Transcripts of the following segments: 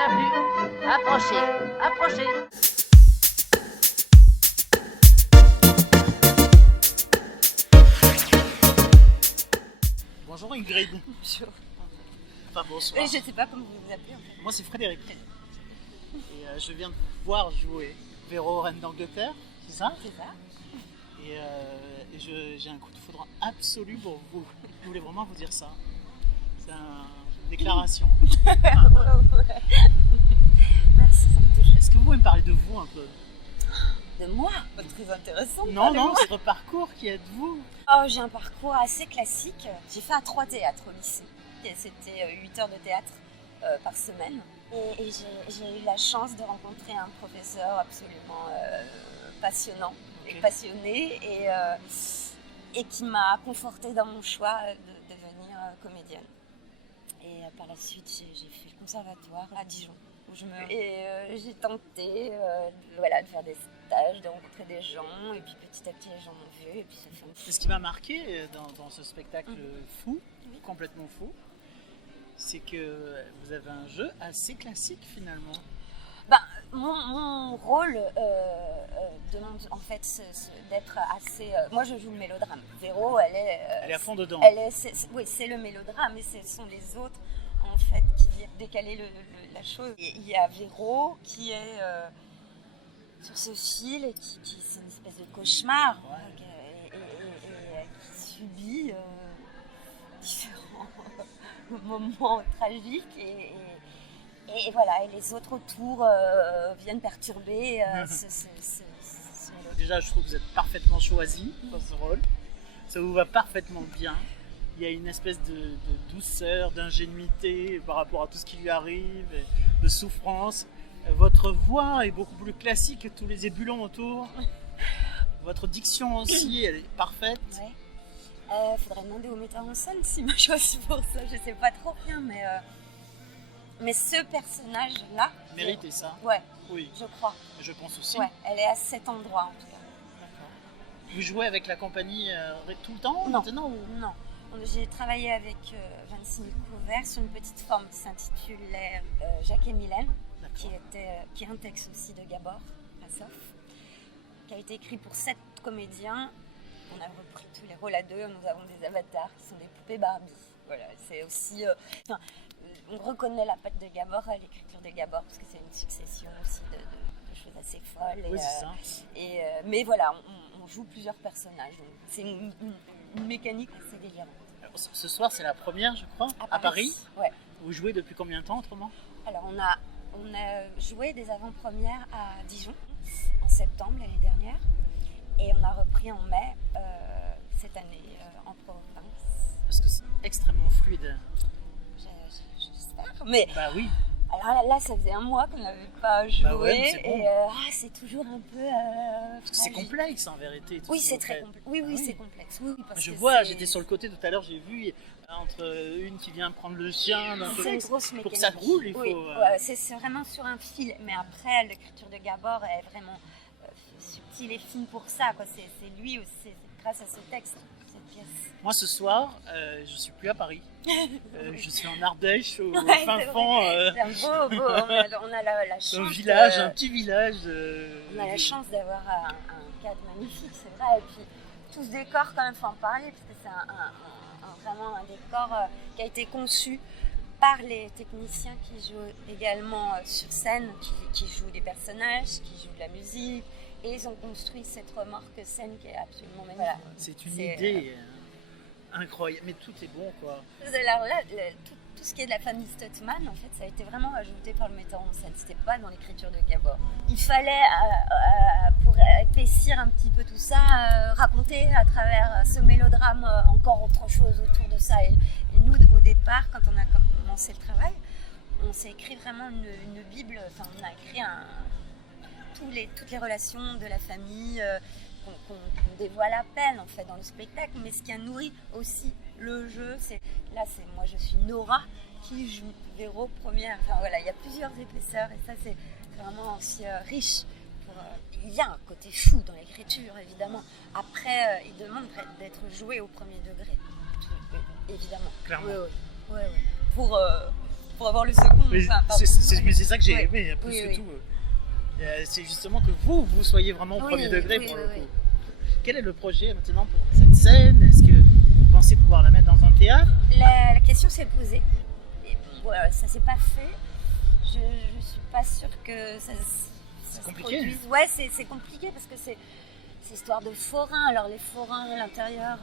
Bienvenue, approchez, approchez. Bonjour Ingrid. Bonjour. Enfin bonsoir. Je sais pas comment vous vous appelez en fait. Moi c'est Frédéric. Et je viens de vous voir jouer Véro, Reine d'Angleterre, c'est ça? C'est ça. Et j'ai un coup de foudre absolu pour vous. Je voulais vraiment vous dire ça. C'est une déclaration. Ouais. Merci, ça me touche. Est-ce que vous pouvez me parler de vous un peu? De moi? Pas très intéressant. Non, c'est votre parcours, qui êtes-vous? Oh, j'ai un parcours assez classique. J'ai fait 3 théâtres au lycée. Et c'était 8 heures de théâtre par semaine. Et j'ai eu la chance de rencontrer un professeur absolument passionnant et passionné et qui m'a confortée dans mon choix de devenir comédienne. Et par la suite, j'ai fait le conservatoire à Dijon. J'ai tenté de faire des stages, de rencontrer des gens, et puis petit à petit les gens m'ont vu, et puis ça fait un Ce qui m'a marqué dans ce spectacle fou, complètement fou, c'est que vous avez un jeu assez classique finalement. Mon rôle demande en fait d'être assez... moi je joue le mélodrame. Véro, elle est à fond dedans. Oui, c'est le mélodrame, mais ce sont les autres en fait qui viennent décaler la chose. Et il y a Véro qui est sur ce fil et qui c'est une espèce de cauchemar, et qui subit différents moments tragiques et voilà, et les autres autour viennent perturber ce Déjà, je trouve que vous êtes parfaitement choisi pour ce rôle. Ça vous va parfaitement bien. Il y a une espèce de douceur, d'ingénuité par rapport à tout ce qui lui arrive, de souffrance. Votre voix est beaucoup plus classique que tous les ébulons autour. Votre diction aussi, elle est parfaite. Ouais. Faudrait demander au metteur en scène s'il m'a choisi pour ça. Je sais pas trop bien, mais ce personnage-là... Mérite ça? Ouais, oui. Je crois. Je pense aussi. Ouais, elle est à cet endroit en tout cas. D'accord. Vous jouez avec la compagnie tout le temps Non. Maintenant ou... Non. J'ai travaillé avec 26 000 couverts sur une petite forme qui s'intitulait Jacques et Mylène, qui est un texte aussi de Gabor Massov, qui a été écrit pour 7 comédiens. On a repris tous les rôles à 2, nous avons des avatars qui sont des poupées Barbie. Voilà, c'est aussi... on reconnaît la patte de Gabor à l'écriture de Gabor, parce que c'est une succession aussi de choses assez folles. Oui, c'est ça. Mais voilà, on joue plusieurs personnages. Donc c'est une mécanique assez délirante. Alors, ce soir, c'est la première, je crois, à Paris. Ouais. Vous jouez depuis combien de temps autrement? Alors, on a joué des avant-premières à Dijon en septembre l'année dernière, et on a repris en mai cette année en province. Parce que c'est extrêmement fluide. J'espère. Mais bah oui. Alors là, ça faisait un mois qu'on n'avait pas joué, bah ouais, c'est bon. Et c'est toujours un peu... parce que c'est complexe en vérité. Oui, c'est très complexe. Oui, c'est complexe. Oui, parce je que vois, j'étais sur le côté tout à l'heure, j'ai vu entre une qui vient prendre le chien, c'est une grosse mécanique. pour que ça roule, il faut... Oui, ouais, c'est vraiment sur un fil, mais après, l'écriture de Gabor est vraiment subtile et fine pour ça, quoi. C'est lui aussi, c'est grâce à ce texte, cette pièce. Moi, ce soir, je suis plus à Paris. Je suis en Ardèche, au fin fond. C'est un beau. On a la chance. Un village, un petit village. On a la chance d'avoir un cadre magnifique, c'est vrai. Et puis, tout ce décor, quand même, faut en parler, parce que c'est vraiment un décor qui a été conçu par les techniciens qui jouent également sur scène, qui jouent des personnages, qui jouent de la musique. Et ils ont construit cette remorque scène qui est absolument magnifique. Voilà. C'est une idée incroyable, mais tout est bon, quoi. Alors là, tout ce qui est de la famille Stottman, en fait, ça a été vraiment ajouté par le metteur en scène. C'était pas dans l'écriture de Gabor. Il fallait, pour épaissir un petit peu tout ça, raconter à travers ce mélodrame encore autre chose autour de ça. Et nous, au départ, quand on a commencé le travail, on s'est écrit vraiment une bible. Enfin, on a écrit toutes les relations de la famille qu'on dévoile à peine en fait dans le spectacle, mais ce qui a nourri aussi le jeu, moi je suis Nora qui joue Véro première. Enfin voilà, il y a plusieurs épaisseurs et ça c'est vraiment aussi riche. Il y a un côté fou dans l'écriture évidemment. Après, il demande d'être joué au premier degré, évidemment. Clairement. Oui. Pour pour avoir le second. Mais Enfin, pardon. mais c'est ça que j'ai Ouais. aimé, plus Oui, que oui. tout. C'est justement que vous soyez vraiment au Oui, premier degré oui, pour oui, le coup. oui. Quel est le projet maintenant pour cette scène? Est-ce que vous pensez pouvoir la mettre dans un théâtre? La question s'est posée. Et voilà, ça s'est pas fait. Je suis pas sûre que ça se compliqué. produise. Ouais, c'est compliqué parce que c'est histoire de forains. Alors les forains à l'intérieur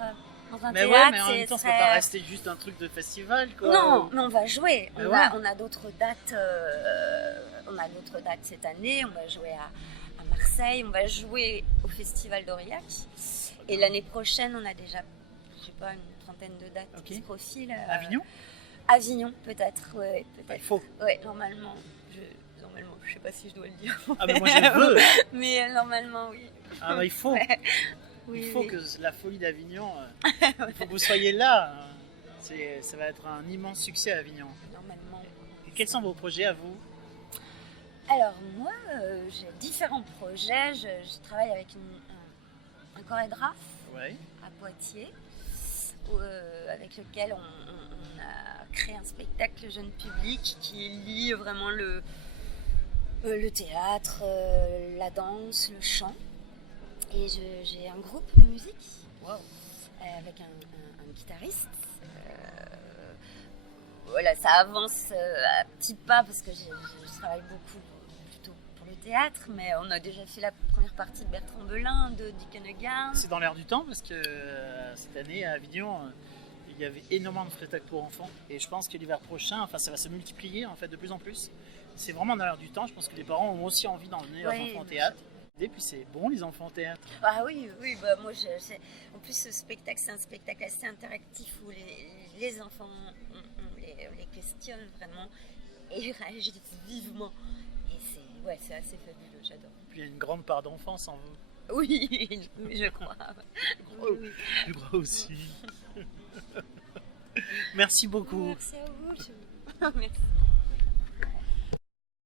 dans un Mais théâtre, ouais, mais en même temps, ça ne peut pas rester juste un truc de festival, quoi. Non, mais on va jouer. Mais On a d'autres dates. On a d'autres dates cette année. On va jouer à Marseille. On va jouer au Festival d'Aurillac. Et l'année prochaine, on a déjà, je sais pas, une trentaine de dates qui se profilent. Avignon? Avignon, peut-être. Ouais, peut-être. Il faut. Ouais, normalement. Je sais pas si je dois le dire. Ah, mais moi, je le veux. Mais normalement, oui. Ah, bah, il faut. Ouais. Oui, Il faut oui. que la folie d'Avignon, il faut que vous soyez là. Ça va être un immense succès à Avignon. Normalement. Et quels sont vos projets à vous? Alors moi, j'ai différents projets. Je travaille avec un chorégraphe Ouais. à Poitiers, avec lequel on a créé un spectacle jeune public qui lie vraiment le théâtre, la danse, le chant. Et j'ai un groupe de musique avec un guitariste. Voilà, ça avance à petits pas parce que je travaille beaucoup plutôt pour le théâtre, mais on a déjà fait la première partie de Bertrand Belin, de Dick Hennegan. C'est dans l'air du temps parce que cette année à Avignon, il y avait énormément de spectacles pour enfants. Et je pense que l'hiver prochain, ça va se multiplier en fait de plus en plus. C'est vraiment dans l'air du temps. Je pense que les parents ont aussi envie d'emmener leurs enfants au théâtre. Et puis c'est bon les enfants au théâtre. Ah oui, bah moi en plus ce spectacle c'est un spectacle assez interactif où les enfants on les questionne vraiment et ils réagissent vivement. Et c'est assez fabuleux, j'adore. Puis il y a une grande part d'enfance en vous. Oui, je crois. Oui. Je crois aussi. Merci beaucoup. Merci à vous. Merci.